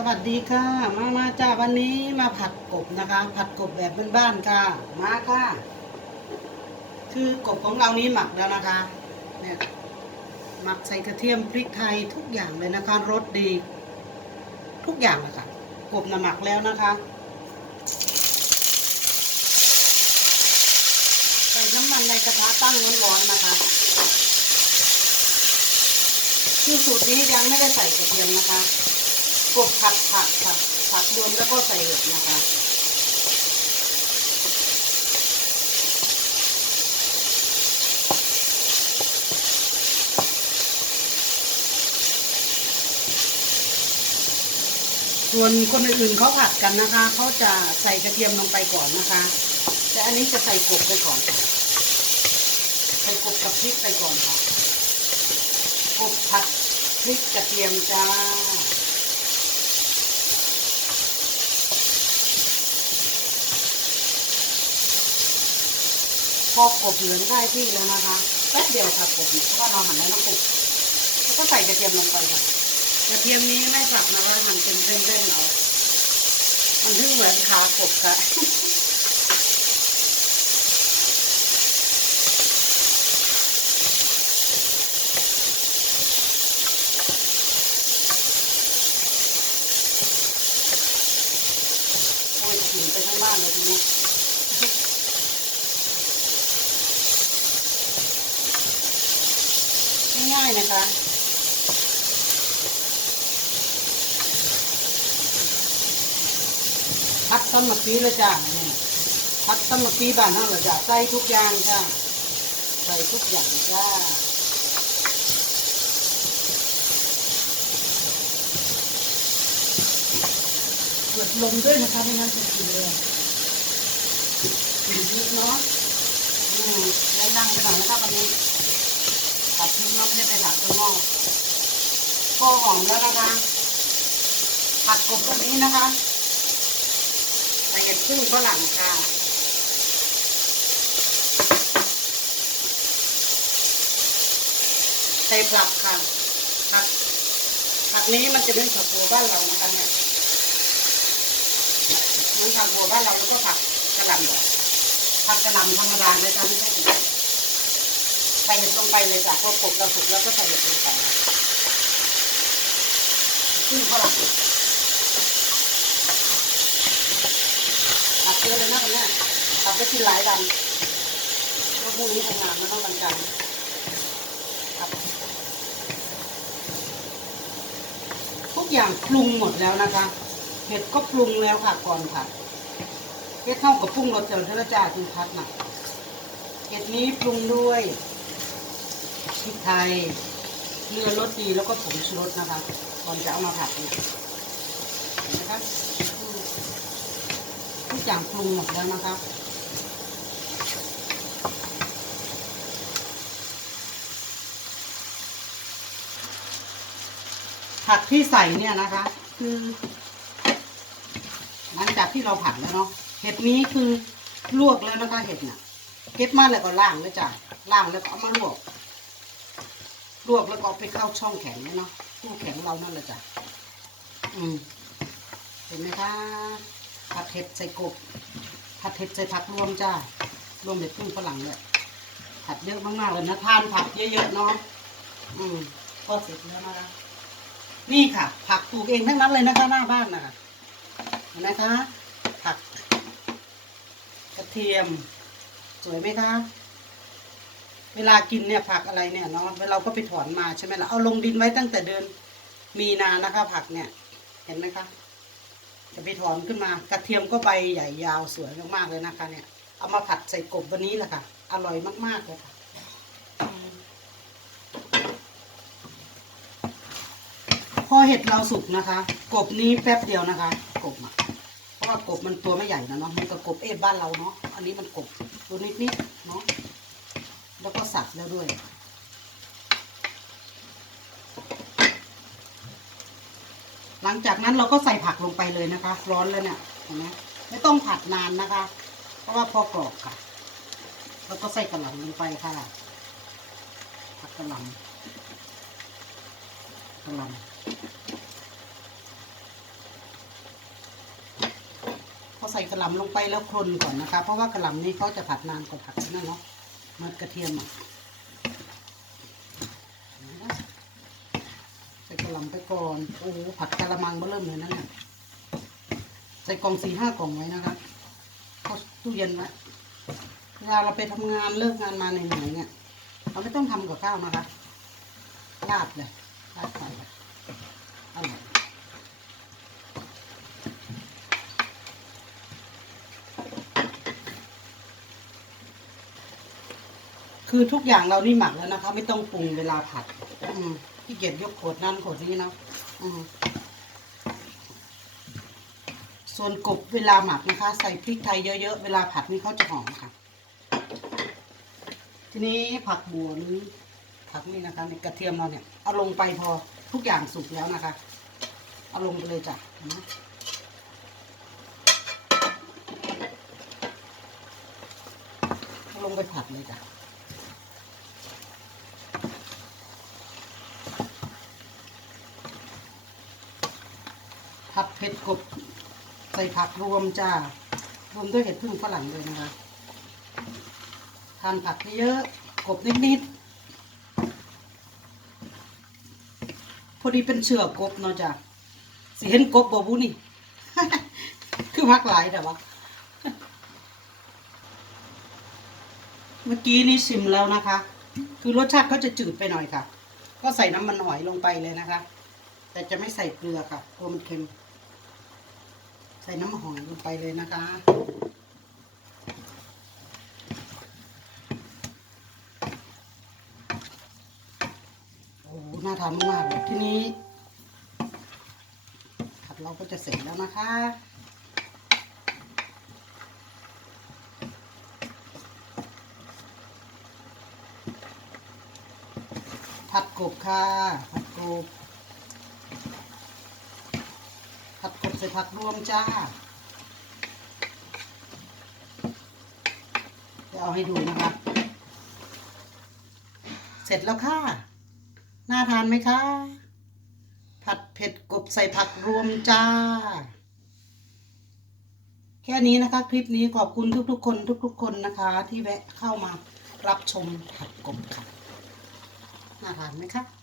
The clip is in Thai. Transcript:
สวัสดีค่ะ มามาจ้าวันนี้มาผัดกบนะคะ ผัดกบแบบบ้านๆค่ะ มาค่ะ คือกบของเรานี้หมักแล้วนะคะ เนี่ย หมักใส่กระเทียมพริกไทยทุกอย่างเลยนะคะรสดี ทุกอย่างเลยค่ะ กบนะหมักแล้วนะคะ ใส่น้ำมันในกระทะตั้งร้อนๆนะคะที่สูตรนี้ยังไม่ได้ใส่กระเทียมนะคะ กดผัดผักค่ะผักรวมแล้วก็ใส่เห็ดนะคะส่วนคนอื่นเขาผัดกันนะคะ เขาจะใส่กระเทียมลงไปก่อนนะคะ แต่อันนี้จะใส่กบไปก่อนค่ะ ใส่กบกับพริกไปก่อนค่ะ กบผัดพริกกระเทียมจ้า พอกบเหลืองได้ที่แล้วนะคะแป๊บเดียวค่ะกบเพราะว่าเราหั่นแล้วนะกบแล้วก็ใส่กระเทียมลงไปค่ะกระเทียมนี้ไม่สับนะคะหั่นเป็นเส้นๆเอามันถึงเหมือนขากบค่ะโอ้ยกลิ่ไปทั้งบ้านเลยทีนี้ ง่ายๆนะคะพัดสมัคปีเลยจ้าเนี่ยพัดสมัคปีบ้านนั่นแหละจ้าใส่ทุกอย่างจ้าใส่ทุกอย่างจ้าเปิดลมด้วยนะคะไม่งั้นจะกินเลยกินนิดเนาะอืมให้นั่งไปหน่อยนะคะวันนี้ ผัดพริกเนาะไม่ได้ ไปผัดข้างนอกก็หอมแล้วนะคะ ผัดกบตัวนี้นะคะใส่เห็ดพึ่งฝรั่งค่ะใส่ผักค่ะผักผักนี้มันจะเป็นผักบัวบ้านเรานะคะเนี่ยมันผักบัวบ้านเราแล้วก็ผักกระหล่ำผักกระหล่ำธรรมดานะจ๊ะไม่ใช่ ใส่เห็ดลงไปเลยจ้ะพอกบเราสุกแล้วก็ใส่เห็ดลงไปขึ้นข้าวหลังตัดเยอะเลยนะกันนี่ตัดไปกินหลายดำก็พรุ่งนี้ทำงานมันต้องวันจันทร์ทุกอย่างปรุงหมดแล้วนะคะเห็ดก็ปรุงแล้วค่ะก่อนผัดเห็ดเท่ากับปรุงรสเจริญเทระจาคุณพัดน่ะเห็ดนี้ปรุงด้วย ริกไทย เกลือรสดีแล้วก็ผงชูรสนะคะก่อนจะเอามาผัดเนี่ยนไหมคะอืมทุกอย่างปรุงหมดแล้วนะคะผักที่ใส่เนี่ยนะคะ คือหลังจากที่เราผัดแล้วเนาะเห็ดนี้คือลวกแล้วนะคะเห็ดเนี่ยเก็บมาแล้วก็ล้างเลยจ้ะล้างแล้วก็เอามาลวก ลวกแล้วก็ไปเข้าช่องแข็งเนาะตู้แข็งเรานั่นแหละจ้ะอืมเห็นไหมคะผัดเห็ดใส่กบผัดเห็ดใส่ผักรวมจ้ารวมเด็ดพึ่งฝรั่งเลยผัดเยอะมากๆเลยนะทานผักเยอะๆเนาะอืมก็เสร็จแล้วนะคะนี่ค่ะ ผักปลูกเองทั้งนั้นเลยนะคะหน้าบ้านนะคะเห็นไหมคะผักกระเทียม สวยไหมคะ เวลากินเนี่ยผักอะไรเนี่ยเนาะเราก็ไปถอนมาใช่ไหมล่ะเอาลงดินไว้ตั้งแต่เดือนมีนานะคะ ผักเนี่ย เห็นไหมคะจะไปถอนขึ้นมากระเทียมก็ใบใหญ่ยาวสวยมากๆเลยนะคะ เนี่ย เอามาผัดใส่กบวันนี้แหละค่ะ อร่อยมากๆเลยค่ะพอเห็ดเราสุกนะคะ กบนี้แป๊บเดียวนะคะ กบอะเพราะว่ากบมันตัวไม่ใหญ่นะเนาะมันกับกบเอฟบ้านเราเนาะอันนี้มันกบตัวนิดๆเนาะ แล้วก็สับแล้วด้วย หลังจากนั้นเราก็ใส่ผักลงไปเลยนะคะ ร้อนแล้วเนี่ยเห็นไหมไม่ต้องผัดนานนะคะ เพราะว่าพอกรอบค่ะ แล้วก็ใส่กระหล่ำลงไปค่ะผักกระหล่ำกระหล่ำใส่กระหล่ำลงไปแล้วคนก่อนนะคะ เพราะว่ากระหล่ำนี้เขาจะผัดนานกว่าผักนั่นเนาะ มันกระเทียมอะใส่กระหล่ำไปก่อน โอ้โหผัดกระมังเบอเริ่มเลยนะเนี่ยใส่กล่องสี่ห้ากล่องไว้นะคะเข้าตู้เย็นไว้เวลาเราไปทำงานเลิกงานมาเหนื่อยๆเนี่ย เราไม่ต้องทำกับข้าวนะคะราดเลยราดไปเลยอร่อย คือทุกอย่างเรานี่หมักแล้วนะคะ ไม่ต้องปรุงเวลาผัด อืมขี้เกียจยกโขดนั่นโขดนี้เนาะอืมส่วนกบเวลาหมักนะคะ ใส่พริกไทยเยอะๆเวลาผัดนี่เขาจะหอมค่ะ ทีนี้ผักบัวนี้ผักนี่นะคะในกระเทียมเราเนี่ยเอาลงไปพอทุกอย่างสุกแล้วนะคะ เอาลงไปเลยจ้ะนไหมเอาลงไปผัดเลยจ้ะ เห็ดกบใส่ผักรวมจ้ารวมด้วยเห็ดพึ่งฝรั่งเลยนะคะทานผักเยอะกบนิดๆพอดีเป็นเชือกกบเนาะจ้ะสิเห็นกบบ่บุนี่ คือพักหลายแต่ว่าเมื่อกี้นี่ชิมแล้วนะคะ คือรสชาติเขาจะจืดไปหน่อยค่ะ ก็ใส่น้ำมันหอยลงไปเลยนะคะ แต่จะไม่ใส่เกลือค่ะกลัวมันเค็ม ส่น้ำหอยลงไปเลยนะคะ โอ้หน่าทานมากๆเลยทีนี้ผัดเราก็จะเสร็จแล้วนะคะผัดกบค่ะผัดกบผัดกบ ใส่ผักรวมจ้าจะเอาให้ดูนะคะ เสร็จแล้วค่ะ น่าทานไหมคะ ผัดเผ็ดกบใส่ผักรวมจ้า แค่นี้นะคะ คลิปนี้ขอบคุณทุกๆคน ทุกๆคนนะคะ ที่แวะเข้ามารับชมผัดกบค่ะ น่าทานไหมคะ